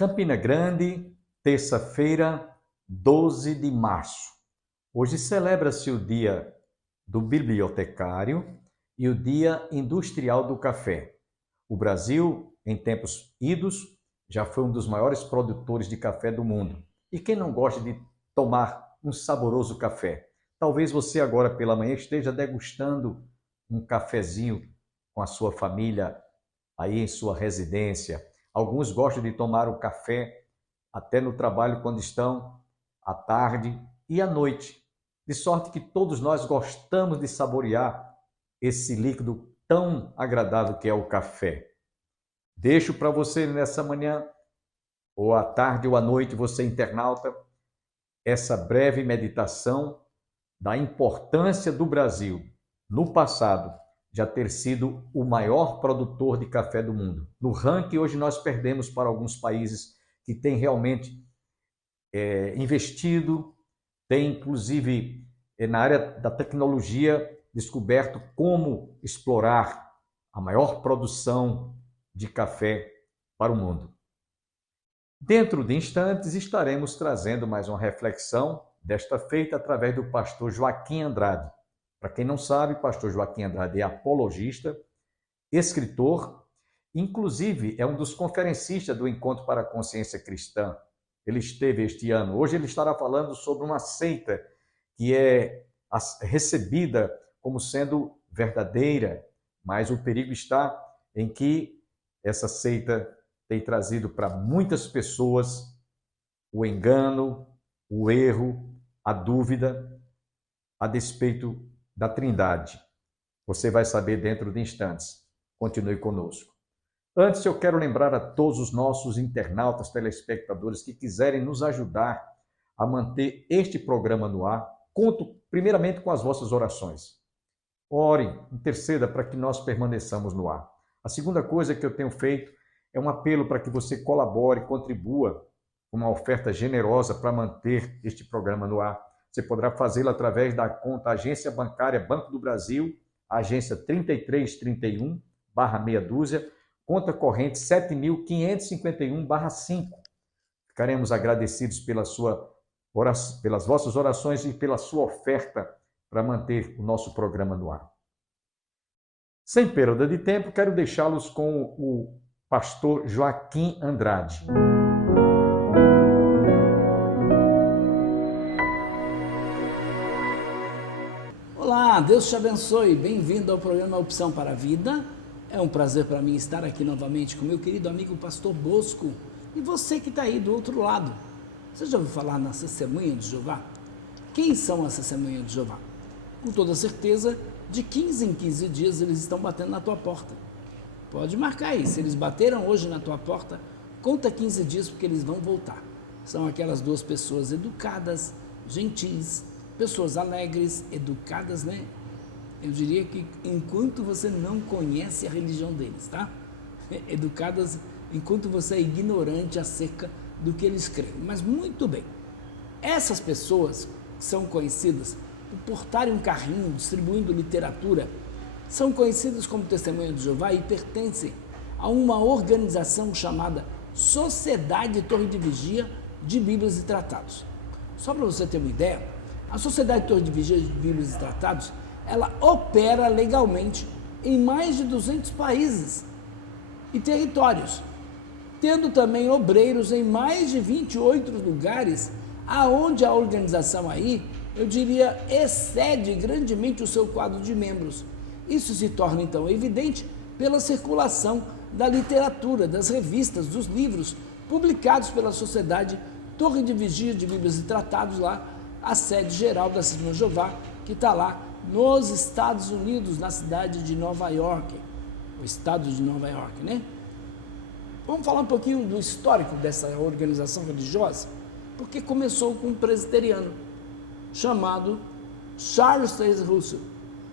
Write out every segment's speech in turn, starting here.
Campina Grande, terça-feira, 12 de março. Hoje celebra-se o Dia do Bibliotecário e o Dia Industrial do Café. O Brasil, em tempos idos, já foi um dos maiores produtores de café do mundo. E quem não gosta de tomar um saboroso café? Talvez você agora pela manhã esteja degustando um cafezinho com a sua família aí em sua residência. Alguns gostam de tomar o café até no trabalho quando estão à tarde e à noite. De sorte que todos nós gostamos de saborear esse líquido tão agradável que é o café. Deixo para você nessa manhã, ou à tarde ou à noite, você internauta, essa breve meditação da importância do Brasil, no passado, já ter sido o maior produtor de café do mundo. No ranking, hoje nós perdemos para alguns países que têm realmente investido, têm inclusive na área da tecnologia descoberto como explorar a maior produção de café para o mundo. Dentro de instantes estaremos trazendo mais uma reflexão, desta feita através do pastor Joaquim Andrade. Para quem não sabe, pastor Joaquim Andrade é apologista, escritor, inclusive é um dos conferencistas do Encontro para a Consciência Cristã. Ele esteve este ano. Hoje ele estará falando sobre uma seita que é recebida como sendo verdadeira, mas o perigo está em que essa seita tem trazido para muitas pessoas o engano, o erro, a dúvida, a despeito da Trindade. Você vai saber dentro de instantes. Continue conosco. Antes, eu quero lembrar a todos os nossos internautas, telespectadores que quiserem nos ajudar a manter este programa no ar. Conto primeiramente com as vossas orações. Ore, interceda para que nós permaneçamos no ar. A segunda coisa que eu tenho feito é um apelo para que você colabore, contribua com uma oferta generosa para manter este programa no ar. Você poderá fazê-lo através da conta Agência Bancária Banco do Brasil, agência 3331, meia dúzia, conta corrente 7.551/5. Ficaremos agradecidos pelas vossas orações e pela sua oferta para manter o nosso programa no ar. Sem perda de tempo, quero deixá-los com o pastor Joaquim Andrade. Olá, Deus te abençoe. Bem-vindo ao programa Opção para a Vida. É um prazer para mim estar aqui novamente com meu querido amigo Pastor Bosco. E você que está aí do outro lado. Você já ouviu falar na Testemunha de Jeová? Quem são as Testemunhas de Jeová? Com toda certeza, de 15 em 15 dias eles estão batendo na tua porta. Pode marcar aí, se eles bateram hoje na tua porta, conta 15 dias porque eles vão voltar. São aquelas duas pessoas educadas, gentis, pessoas alegres, educadas, né? Eu diria que enquanto você não conhece a religião deles, tá? Educadas enquanto você é ignorante acerca do que eles creem. Mas muito bem, essas pessoas são conhecidas por portarem um carrinho distribuindo literatura, são conhecidas como Testemunha de Jeová e pertencem a uma organização chamada Sociedade Torre de Vigia de Bíblias e Tratados. Só para você ter uma ideia, a Sociedade Torre de Vigia de Bíblias e Tratados, ela opera legalmente em mais de 200 países e territórios, tendo também obreiros em mais de 28 lugares, aonde a organização aí, eu diria, excede grandemente o seu quadro de membros. Isso se torna então evidente pela circulação da literatura, das revistas, dos livros publicados pela Sociedade Torre de Vigia de Bíblias e Tratados, lá, a sede geral da Testemunha de Jeová, que está lá nos Estados Unidos, na cidade de Nova York, o estado de Nova York, né? Vamos falar um pouquinho do histórico dessa organização religiosa, porque começou com um presbiteriano chamado Charles Taze Russell.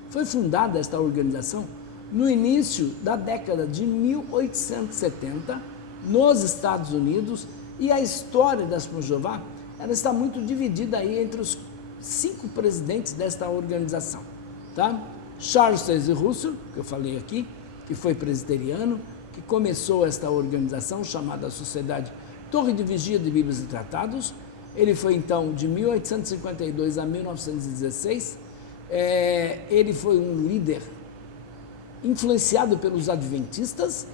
Foi fundada esta organização no início da década de 1870 nos Estados Unidos, e a história da Testemunha de Jeová, ela está muito dividida aí entre os 5 presidentes desta organização, tá? Charles Taze Russell, que eu falei aqui, que foi presbiteriano, que começou esta organização chamada Sociedade Torre de Vigia de Bíblias e Tratados. Ele foi, então, de 1852 a 1916. Ele foi um líder influenciado pelos adventistas.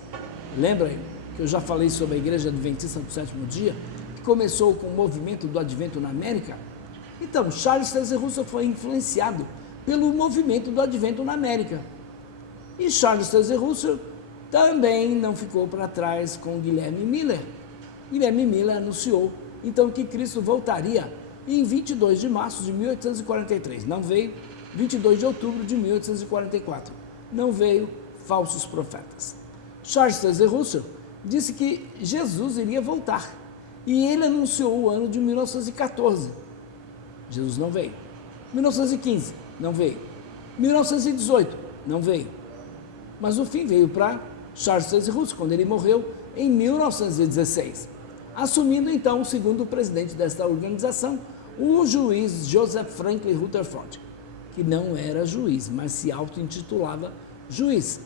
Lembra que eu já falei sobre a Igreja Adventista do Sétimo Dia, que começou com o movimento do Advento na América? Então, Charles Taze Russell foi influenciado pelo movimento do Advento na América. E Charles Taze Russell também não ficou para trás com Guilherme Miller. Guilherme Miller anunciou, então, que Cristo voltaria em 22 de março de 1843. Não veio. 22 de outubro de 1844. Não veio. Falsos profetas. Charles Taze Russell disse que Jesus iria voltar. E ele anunciou o ano de 1914. Jesus não veio. 1915, não veio. 1918, não veio. Mas o fim veio para Charles Taze Russell, quando ele morreu em 1916. Assumindo então o segundo presidente desta organização, o juiz Joseph Franklin Rutherford, que não era juiz, mas se auto-intitulava juiz.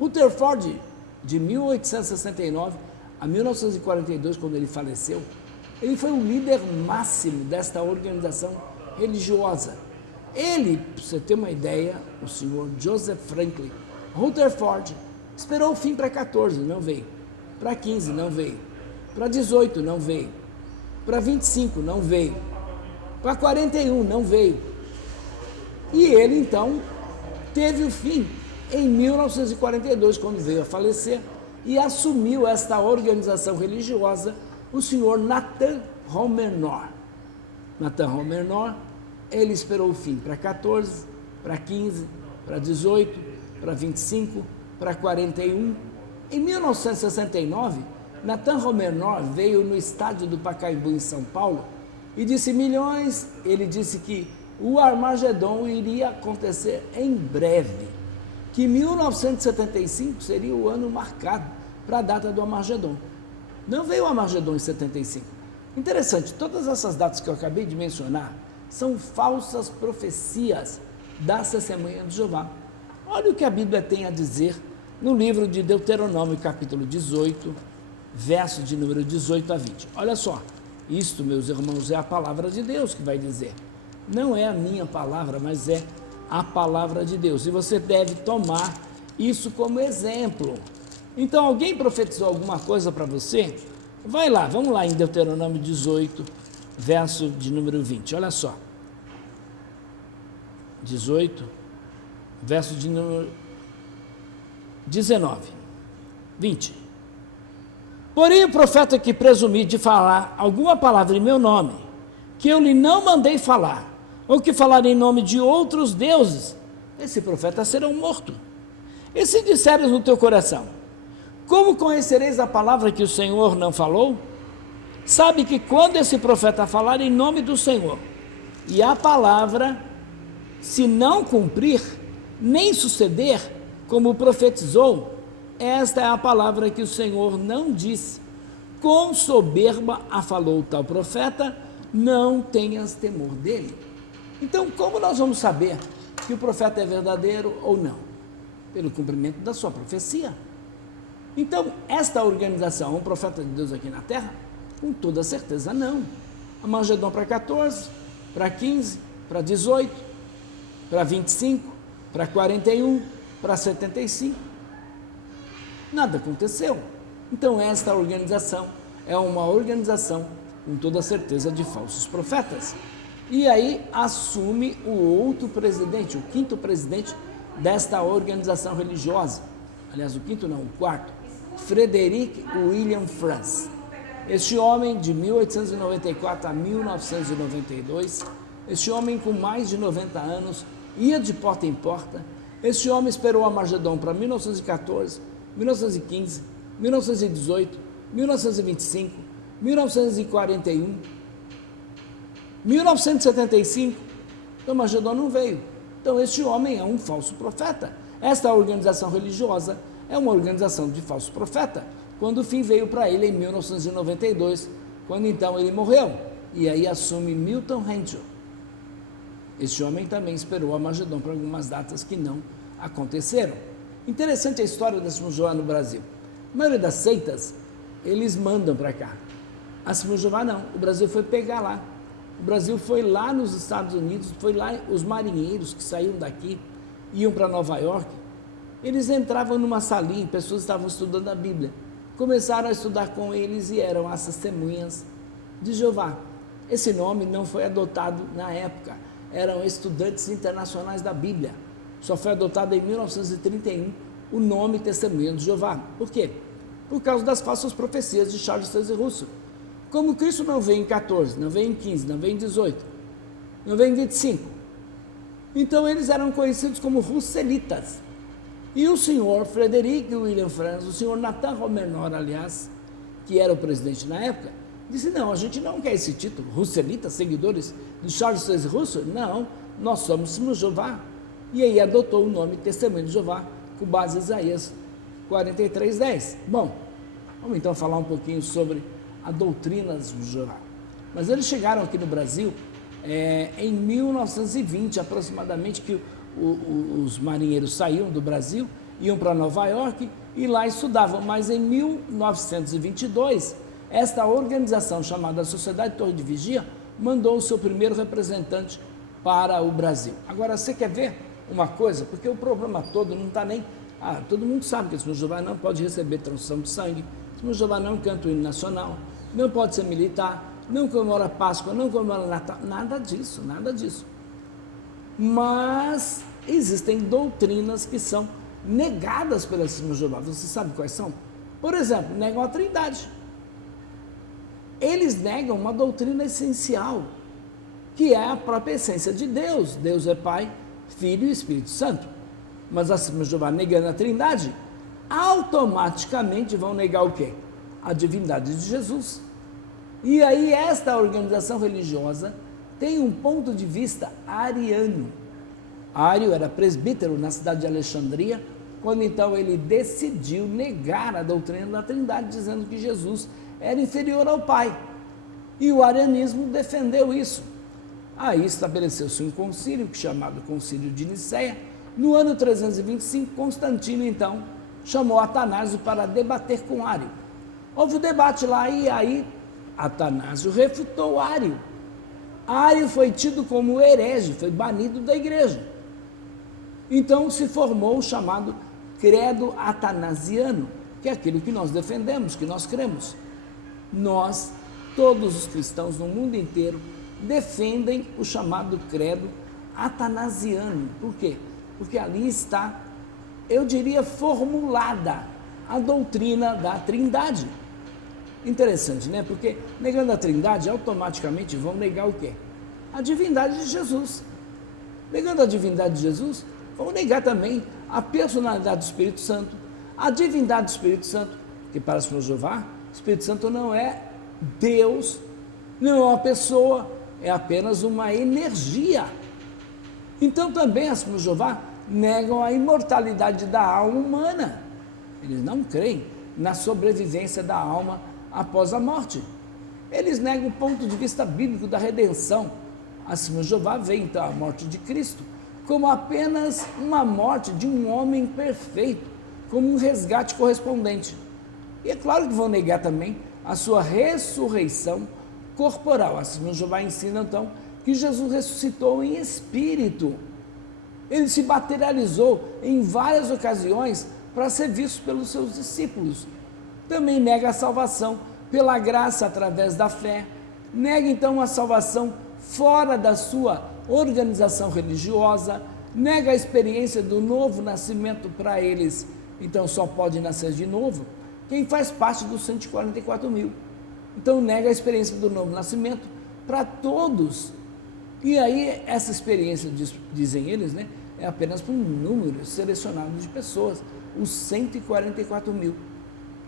Rutherford, de 1869 a 1942, quando ele faleceu, ele foi o líder máximo desta organização religiosa. Ele, para você ter uma ideia, o senhor Joseph Franklin Rutherford, esperou o fim para 14, não veio. Para 15, não veio. Para 18, não veio. Para 25, não veio. Para 41, não veio. E ele, então, teve o fim em 1942, quando veio a falecer, e assumiu esta organização religiosa o senhor Nathan Homer-Nor. Nathan Homer-Nor, ele esperou o fim para 14, para 15, para 18, para 25, para 41. Em 1969, Nathan Homer-Nor veio no estádio do Pacaembu, em São Paulo, e disse milhões. Ele disse que o Armagedon iria acontecer em breve, que 1975 seria o ano marcado para a data do Armagedon. Não veio o Armagedon em 75. Interessante, todas essas datas que eu acabei de mencionar são falsas profecias da Testemunha de Jeová. Olha o que a Bíblia tem a dizer no livro de Deuteronômio, capítulo 18, verso de número 18 a 20. Olha só, isto, meus irmãos, é a palavra de Deus que vai dizer. Não é a minha palavra, mas é a palavra de Deus. E você deve tomar isso como exemplo. Então, alguém profetizou alguma coisa para você? Vai lá, vamos lá em Deuteronômio 18, verso de número 20. Olha só. 18, verso de número 19, 20. Porém, o profeta que presumir de falar alguma palavra em meu nome, que eu lhe não mandei falar, ou que falar em nome de outros deuses, esse profeta será morto. E se disseres no teu coração, como conhecereis a palavra que o Senhor não falou? Sabe que quando esse profeta falar em nome do Senhor, e a palavra se não cumprir, nem suceder, como profetizou, esta é a palavra que o Senhor não disse. Com soberba a falou tal profeta, não tenhas temor dele. Então, como nós vamos saber que o profeta é verdadeiro ou não? Pelo cumprimento da sua profecia. Então, esta organização é um profeta de Deus aqui na terra? Com toda certeza não. Armagedon para 14, para 15, para 18, para 25, para 41, para 75. Nada aconteceu. Então, esta organização é uma organização, com toda certeza, de falsos profetas. E aí assume o outro presidente, o quinto presidente desta organização religiosa. Aliás, o quinto não, o quarto. Frederick William France. Este homem, de 1894 a 1992, este homem com mais de 90 anos, ia de porta em porta. Este homem esperou a Armagedon para 1914, 1915, 1918, 1925, 1941, 1975, então Armagedon não veio. Então este homem é um falso profeta. Esta organização religiosa é uma organização de falso profeta, quando o fim veio para ele em 1992, quando então ele morreu. E aí assume Milton Hentschel. Este homem também esperou Armagedon para algumas datas que não aconteceram. Interessante a história da São João no Brasil. A maioria das seitas, eles mandam para cá. Assembleia de Jeová não, o Brasil foi pegar lá. O Brasil foi lá nos Estados Unidos, foi lá os marinheiros que saíam daqui, iam para Nova York, eles entravam numa salinha, pessoas estavam estudando a Bíblia, começaram a estudar com eles e eram as testemunhas de Jeová. Esse nome não foi adotado na época, eram estudantes internacionais da Bíblia. Só foi adotado em 1931 o nome Testemunha de Jeová. Por quê? Por causa das falsas profecias de Charles Taze Russell. Como Cristo não veio em 14, não veio em 15, não veio em 18, não veio em 25. Então eles eram conhecidos como russelitas. E o senhor Frederick William Franz, o senhor Nathan Romenor, aliás, que era o presidente na época, disse, não, a gente não quer esse título, russelitas, seguidores de Charles Taze Russell, não, nós somos de Jeová. E aí adotou o nome Testemunho de Jeová, com base em Isaías 43:10. Bom, vamos então falar um pouquinho sobre a doutrina de Jeová. Mas eles chegaram aqui no Brasil em 1920, aproximadamente, que os marinheiros saíam do Brasil, iam para Nova York e lá estudavam. Mas em 1922, esta organização chamada Sociedade Torre de Vigia mandou o seu primeiro representante para o Brasil. Agora, você quer ver uma coisa? Porque o problema todo não está nem... todo mundo sabe que o Senhor Jeová não pode receber transfusão de sangue, o Senhor Jeová não canta o hino nacional, não pode ser militar, não comemora Páscoa, não comemora Natal, nada disso, nada disso. Mas existem doutrinas que são negadas pelo Senhor Jeová. Você sabe quais são? Por exemplo, negam a Trindade. Eles negam uma doutrina essencial, que é a própria essência de Deus. Deus é Pai, Filho e Espírito Santo. Mas a Senhor Jeová negando a Trindade, automaticamente vão negar o quê? A divindade de Jesus. E aí esta organização religiosa tem um ponto de vista ariano. Ário era presbítero na cidade de Alexandria, quando então ele decidiu negar a doutrina da Trindade, dizendo que Jesus era inferior ao Pai. E o arianismo defendeu isso. Aí estabeleceu-se um concílio, chamado Concílio de Nicéia. No ano 325, Constantino, então, chamou Atanásio para debater com Ário. Houve um debate lá e aí Atanásio refutou Ário. Ário foi tido como herege, foi banido da igreja. Então se formou o chamado Credo Atanasiano, que é aquilo que nós defendemos, que nós cremos. Nós, todos os cristãos no mundo inteiro, defendem o chamado Credo Atanasiano. Por quê? Porque ali está, eu diria, formulada a doutrina da Trindade. Interessante, né? Porque negando a Trindade, automaticamente vão negar o quê? A divindade de Jesus. Negando a divindade de Jesus, vão negar também a personalidade do Espírito Santo, a divindade do Espírito Santo, que para o Senhor Jeová, o Espírito Santo não é Deus, não é uma pessoa, é apenas uma energia. Então também as Senhor Jeová negam a imortalidade da alma humana. Eles não creem na sobrevivência da alma após a morte. Eles negam o ponto de vista bíblico da redenção. A Senhor Jeová vê então a morte de Cristo como apenas uma morte de um homem perfeito, como um resgate correspondente. E é claro que vão negar também a sua ressurreição corporal. A Senhor Jeová ensina então que Jesus ressuscitou em espírito. Ele se materializou em várias ocasiões para ser visto pelos seus discípulos. Também nega a salvação pela graça através da fé. Nega então a salvação fora da sua organização religiosa. Nega a experiência do novo nascimento para eles. Então só pode nascer de novo quem faz parte dos 144 mil. Então nega a experiência do novo nascimento para todos. E aí essa experiência, dizem eles, né, é apenas para um número selecionado de pessoas, os 144 mil,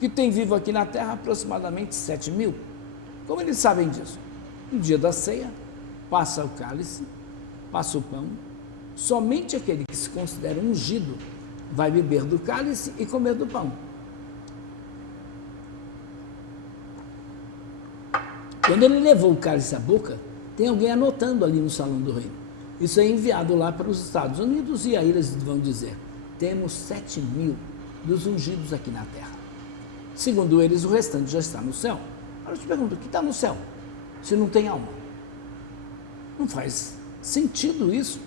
que tem vivo aqui na Terra aproximadamente 7 mil. Como eles sabem disso? No dia da ceia, passa o cálice, passa o pão, somente aquele que se considera ungido vai beber do cálice e comer do pão. Quando ele levou o cálice à boca, tem alguém anotando ali no Salão do Reino. Isso é enviado lá para os Estados Unidos e aí eles vão dizer, temos 7 mil dos ungidos aqui na terra. Segundo eles, o restante já está no céu. Agora eu te pergunto, o que está no céu se não tem alma? Não faz sentido isso.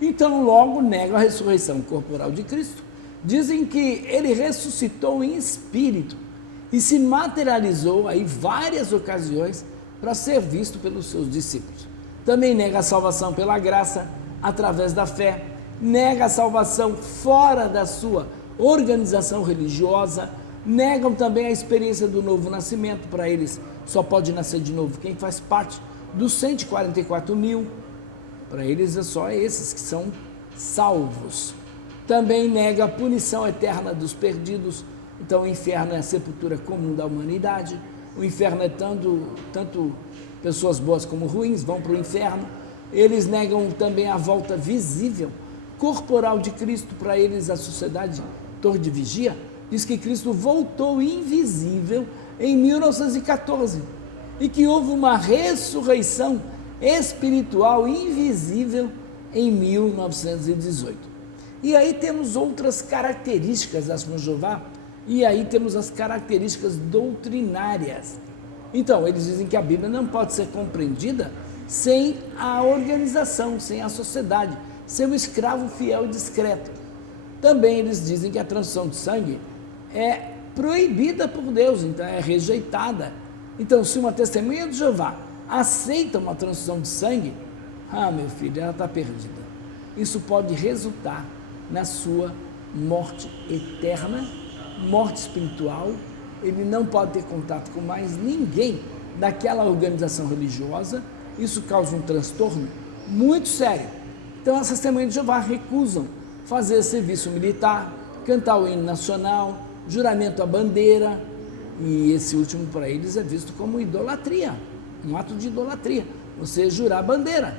Então logo negam a ressurreição corporal de Cristo. Dizem que ele ressuscitou em espírito e se materializou aí várias ocasiões para ser visto pelos seus discípulos. Também nega a salvação pela graça através da fé, nega a salvação fora da sua organização religiosa, negam também a experiência do novo nascimento. Para eles só pode nascer de novo quem faz parte dos 144 mil. Para eles é só esses que são salvos. Também nega a punição eterna dos perdidos. Então o inferno é a sepultura comum da humanidade. O inferno é tanto pessoas boas como ruins vão para o inferno. Eles negam também a volta visível, corporal de Cristo. Para eles a sociedade Torre de Vigia diz que Cristo voltou invisível em 1914 e que houve uma ressurreição espiritual invisível em 1918. E aí temos outras características da Testemunha de Jeová, e aí temos as características doutrinárias. Então, eles dizem que a Bíblia não pode ser compreendida sem a organização, sem a sociedade, sem o escravo fiel e discreto. Também eles dizem que a transfusão de sangue é proibida por Deus, então é rejeitada. Então, se uma testemunha de Jeová aceita uma transfusão de sangue, meu filho, ela está perdida. Isso pode resultar na sua morte eterna, morte espiritual. Ele não pode ter contato com mais ninguém daquela organização religiosa. Isso causa um transtorno muito sério. Então as testemunhas de Jeová recusam fazer serviço militar, cantar o hino nacional, juramento à bandeira, e esse último para eles é visto como idolatria, um ato de idolatria, você jurar a bandeira.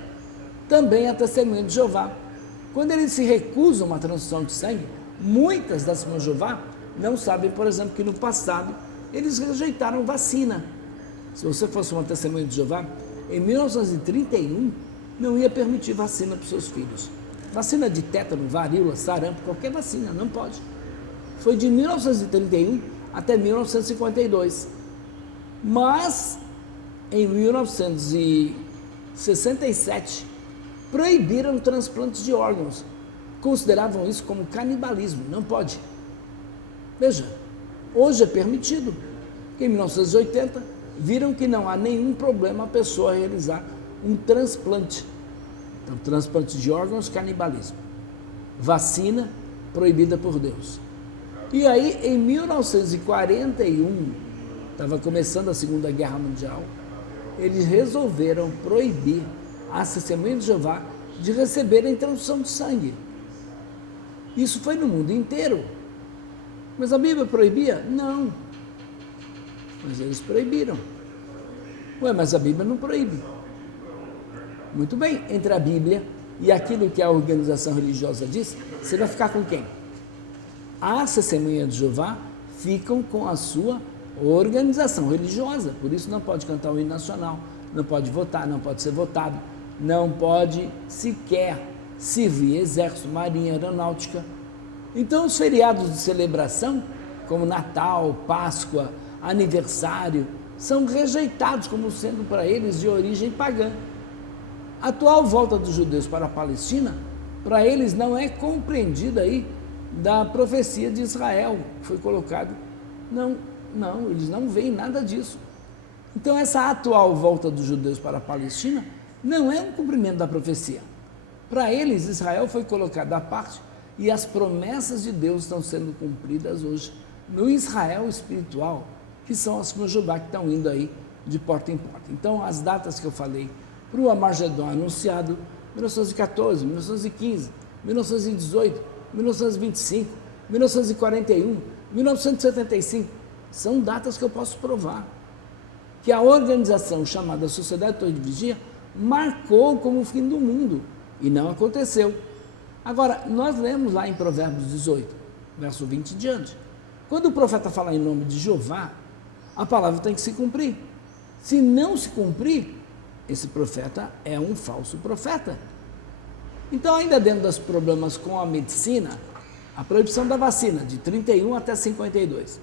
Também a testemunha de Jeová, quando eles se recusam à transfusão de sangue, muitas das testemunhas de Jeová não sabem, por exemplo, que no passado eles rejeitaram vacina. Se você fosse uma testemunha de Jeová, em 1931 não ia permitir vacina para os seus filhos. Vacina de tétano, varíola, sarampo, qualquer vacina, não pode. Foi de 1931 até 1952. Mas, em 1967, proibiram transplantes de órgãos. Consideravam isso como canibalismo, não pode. Veja, hoje é permitido. Em 1980, viram que não há nenhum problema a pessoa realizar um transplante. Então, transplante de órgãos, canibalismo. Vacina, proibida por Deus. E aí, em 1941, estava começando a Segunda Guerra Mundial, eles resolveram proibir as testemunhas de Jeová de receberem transfusão de sangue. Isso foi no mundo inteiro. Mas a Bíblia proibia? Não. Mas eles proibiram. Mas a Bíblia não proíbe. Muito bem, entre a Bíblia e aquilo que a organização religiosa diz, você vai ficar com quem? As testemunhas de Jeová ficam com a sua organização religiosa, por isso não pode cantar o hino nacional, não pode votar, não pode ser votado, não pode sequer servir exército, marinha, aeronáutica. Então os feriados de celebração, como Natal, Páscoa, aniversário, são rejeitados como sendo para eles de origem pagã. A atual volta dos judeus para a Palestina, para eles não é compreendida aí da profecia de Israel, que foi colocado. Não, eles não veem nada disso. Então essa atual volta dos judeus para a Palestina não é um cumprimento da profecia. Para eles, Israel foi colocado à parte e as promessas de Deus estão sendo cumpridas hoje no Israel espiritual, que são as testemunhas de Jeová que estão indo aí de porta em porta. Então as datas que eu falei para o Armagedon anunciado, 1914, 1915, 1918, 1925, 1941, 1975, são datas que eu posso provar que a organização chamada Sociedade Torre de Vigia marcou como o fim do mundo e não aconteceu. Agora, nós lemos lá em Provérbios 18, verso 20 em diante. Quando o profeta fala em nome de Jeová, a palavra tem que se cumprir. Se não se cumprir, esse profeta é um falso profeta. Então, ainda dentro dos problemas com a medicina, a proibição da vacina de 31 até 52,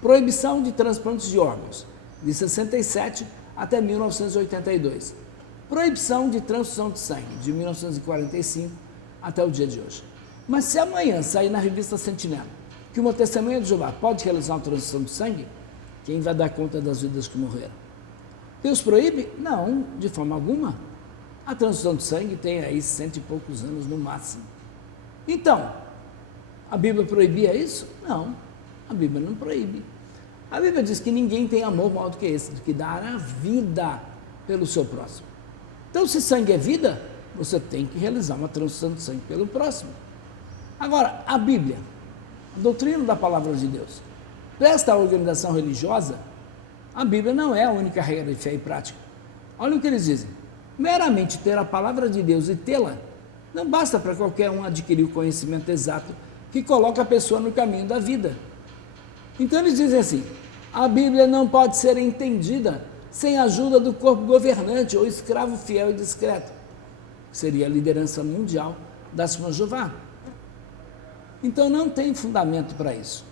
proibição de transplantes de órgãos, de 67 até 1982. Proibição de transfusão de sangue, de 1945 até o dia de hoje. Mas se amanhã sair na revista Sentinela que uma testemunha de Jeová pode realizar uma transfusão de sangue, quem vai dar conta das vidas que morreram? Deus proíbe? Não, de forma alguma. A transfusão de sangue tem aí 100 e poucos anos no máximo. Então, a Bíblia proibia isso? Não, a Bíblia não proíbe. A Bíblia diz que ninguém tem amor maior do que esse, do que dar a vida pelo seu próximo. Então, se sangue é vida, você tem que realizar uma transfusão de sangue pelo próximo. Agora, a Bíblia, a doutrina da palavra de Deus, para esta organização religiosa, a Bíblia não é a única regra de fé e prática. Olha o que eles dizem. Meramente ter a palavra de Deus e tê-la, não basta para qualquer um adquirir o conhecimento exato que coloca a pessoa no caminho da vida. Então eles dizem assim, a Bíblia não pode ser entendida sem a ajuda do corpo governante ou escravo fiel e discreto, que seria a liderança mundial da Assembleia de Jeová. Então não tem fundamento para isso.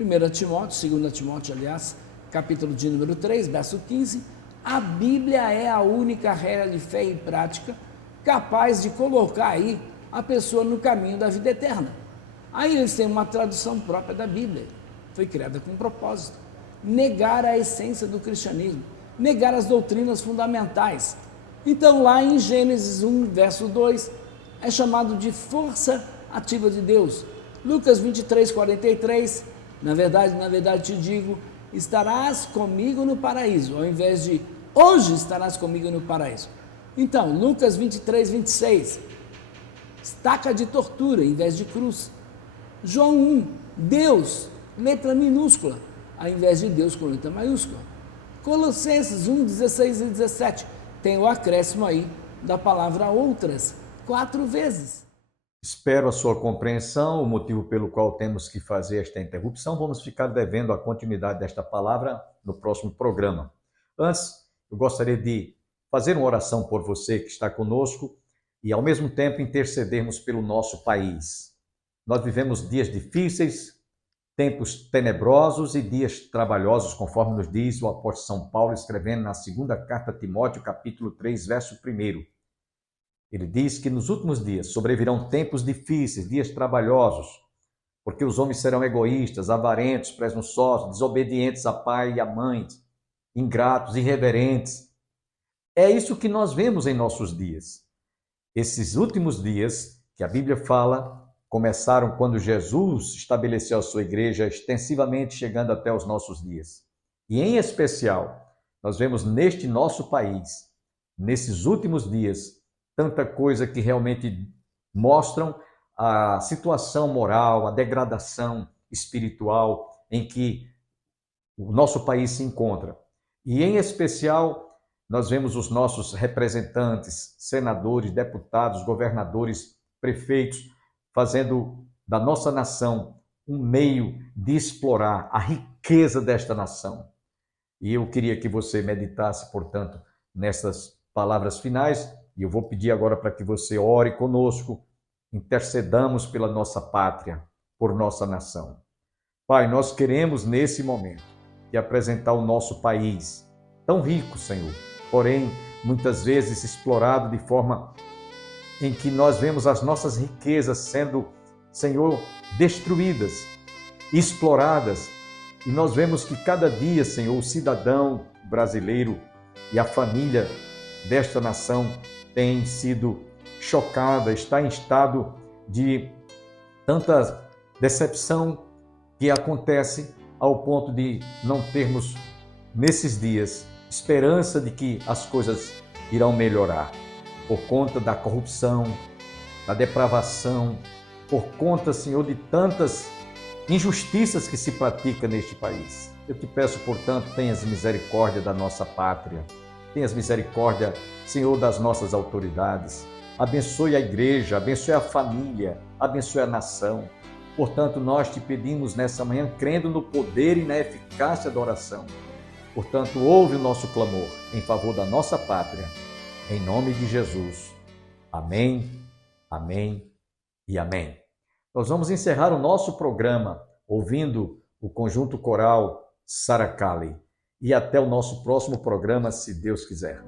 1 Timóteo, 2 Timóteo, aliás, capítulo de número 3, verso 15, a Bíblia é a única regra de fé e prática capaz de colocar aí a pessoa no caminho da vida eterna. Aí eles têm uma tradução própria da Bíblia, foi criada com um propósito, negar a essência do cristianismo, negar as doutrinas fundamentais. Então lá em Gênesis 1, verso 2, é chamado de força ativa de Deus. Lucas 23, 43, na verdade te digo, estarás comigo no paraíso, ao invés de hoje estarás comigo no paraíso. Então, Lucas 23, 26, estaca de tortura em vez de cruz. João 1, Deus, letra minúscula, ao invés de Deus com letra maiúscula. Colossenses 1, 16 e 17, tem o acréscimo aí da palavra outras, 4 vezes. Espero a sua compreensão, o motivo pelo qual temos que fazer esta interrupção. Vamos ficar devendo a continuidade desta palavra no próximo programa. Antes, eu gostaria de fazer uma oração por você que está conosco e, ao mesmo tempo, intercedermos pelo nosso país. Nós vivemos dias difíceis, tempos tenebrosos e dias trabalhosos, conforme nos diz o apóstolo São Paulo, escrevendo na segunda carta a Timóteo, capítulo 3, verso 1. Ele diz que nos últimos dias sobrevirão tempos difíceis, dias trabalhosos, porque os homens serão egoístas, avarentos, presunçosos, desobedientes a pai e a mãe, ingratos, irreverentes. É isso que nós vemos em nossos dias. Esses últimos dias que a Bíblia fala começaram quando Jesus estabeleceu a sua igreja, extensivamente chegando até os nossos dias. E em especial, nós vemos neste nosso país, nesses últimos dias, tanta coisa que realmente mostram a situação moral, a degradação espiritual em que o nosso país se encontra. E, em especial, nós vemos os nossos representantes, senadores, deputados, governadores, prefeitos, fazendo da nossa nação um meio de explorar a riqueza desta nação. E eu queria que você meditasse, portanto, nessas palavras finais. E eu vou pedir agora para que você ore conosco, intercedamos pela nossa pátria, por nossa nação. Pai, nós queremos nesse momento te apresentar o nosso país, tão rico, Senhor, porém muitas vezes explorado de forma em que nós vemos as nossas riquezas sendo, Senhor, destruídas, exploradas, e nós vemos que cada dia, Senhor, o cidadão brasileiro e a família desta nação tem sido chocada, está em estado de tanta decepção que acontece ao ponto de não termos, nesses dias, esperança de que as coisas irão melhorar, por conta da corrupção, da depravação, por conta, Senhor, de tantas injustiças que se praticam neste país. Eu te peço, portanto, tenhas misericórdia da nossa pátria, tenhas misericórdia, Senhor, das nossas autoridades. Abençoe a igreja, abençoe a família, abençoe a nação. Portanto, nós te pedimos nessa manhã, crendo no poder e na eficácia da oração. Portanto, ouve o nosso clamor em favor da nossa pátria, em nome de Jesus. Amém, amém e amém. Nós vamos encerrar o nosso programa ouvindo o conjunto coral Saracali. e até o nosso próximo programa, se Deus quiser.